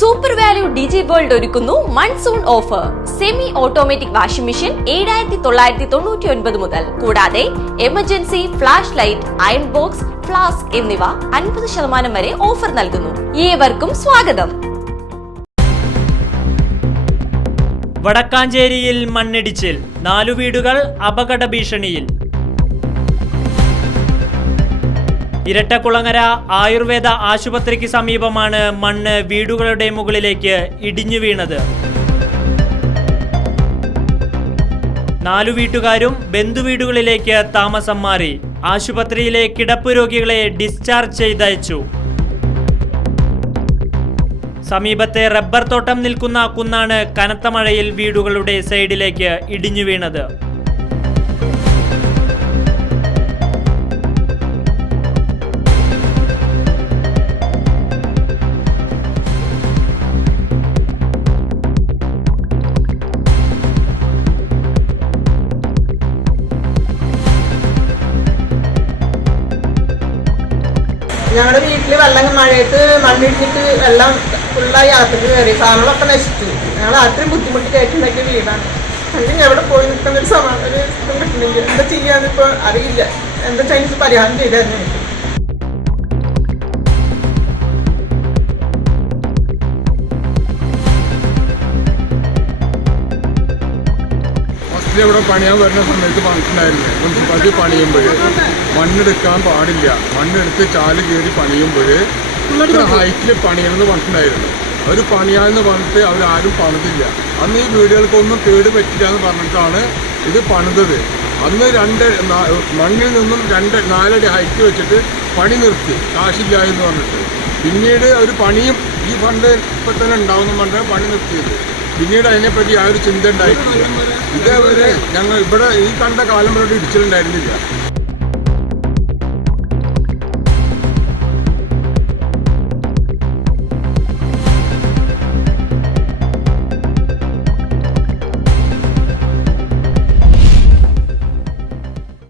Super value digi world ഒരുക്കുന്നു monsoon offer semi automatic washing machine ഏഴായിരത്തി തൊള്ളായിരത്തി തൊണ്ണൂറ്റി ഒൻപത് മുതൽ. കൂടാതെ emergency flash light iron box flask എന്നിവ അൻപത് ശതമാനം വരെ ഓഫർ നൽകുന്നു. ഏവർക്കും സ്വാഗതം. വടക്കാഞ്ചേരിയിൽ മണ്ണിടിച്ചിൽ. നാലു വീടുകൾ അപകട ഭീഷണിയിൽ. ഇരട്ടക്കുളങ്ങര ആയുർവേദ ആശുപത്രിക്ക് സമീപമാണ് മണ്ണ് വീടുകളുടെ മുകളിലേക്ക് ഇടിഞ്ഞു വീണത്. നാലു വീട്ടുകാരും ബന്ധുവീടുകളിലേക്ക് താമസം മാറി. ആശുപത്രിയിലെ കിടപ്പ് രോഗികളെ ഡിസ്ചാർജ് ചെയ്തയച്ചു. സമീപത്തെ റബ്ബർ തോട്ടം നിൽക്കുന്ന കുന്നാണ് കനത്ത മഴയിൽ വീടുകളുടെ സൈഡിലേക്ക് ഇടിഞ്ഞു വീണത്. ഞങ്ങളുടെ വീട്ടിൽ വെള്ളം മഴയത്ത് മണ്ണിടിഞ്ഞിട്ട് വെള്ളം ഫുള്ളായി അകത്തേക്ക് കയറി സാധനങ്ങളൊക്കെ നശിച്ചു. ഞങ്ങൾ അത്രയും ബുദ്ധിമുട്ട് കയറ്റുണ്ടാക്കിയ വീടാണ് അല്ലെങ്കിൽ എവിടെ പോയി നിൽക്കുന്ന ഒരു സമാധാനം കിട്ടുന്നില്ല എന്താ ചെയ്യാന്ന് ഇപ്പൊ അറിയില്ല. എന്താ ചൈനീസ് പരിഹാരം ചെയ്തായിരുന്നു ഫസ്റ്റിൽ ഇവിടെ പണിയാൻ വരുന്ന സമയത്ത് പറഞ്ഞിട്ടുണ്ടായിരുന്നു മുനിസിപ്പാലിറ്റി പണിയുമ്പോൾ മണ്ണെടുക്കാൻ പാടില്ല. മണ്ണെടുത്ത് ചാൽ കയറി പണിയുമ്പോൾ ഇത്ര ഹൈറ്റിൽ പണിയണമെന്ന് പറഞ്ഞിട്ടുണ്ടായിരുന്നു. അവർ പണിയാന്ന് പറഞ്ഞിട്ട് അവരാരും പണിതില്ല. അന്ന് ഈ വീടുകൾക്കൊന്നും കേട് പറ്റില്ല എന്ന് പറഞ്ഞിട്ടാണ് ഇത് പണിതത്. അന്ന് രണ്ട് മണ്ണിൽ നിന്നും രണ്ട് നാലടി ഹൈറ്റ് വെച്ചിട്ട് പണി നിർത്തി. കാശില്ല എന്ന് പറഞ്ഞിട്ട്. പിന്നീട് അവർ പണിയും ഈ ഫണ്ട് ഇപ്പം തന്നെ ഉണ്ടാവുന്ന പണി നിർത്തിയത്. പിന്നീട് അതിനെപ്പറ്റി ആ ഒരു ചിന്ത ഉണ്ടായിട്ടില്ല. ഇതേവരെ ഞങ്ങൾ ഇവിടെ ഈ കണ്ട കാലം വരെ ഇടിച്ചിട്ടുണ്ടായിരുന്നില്ല.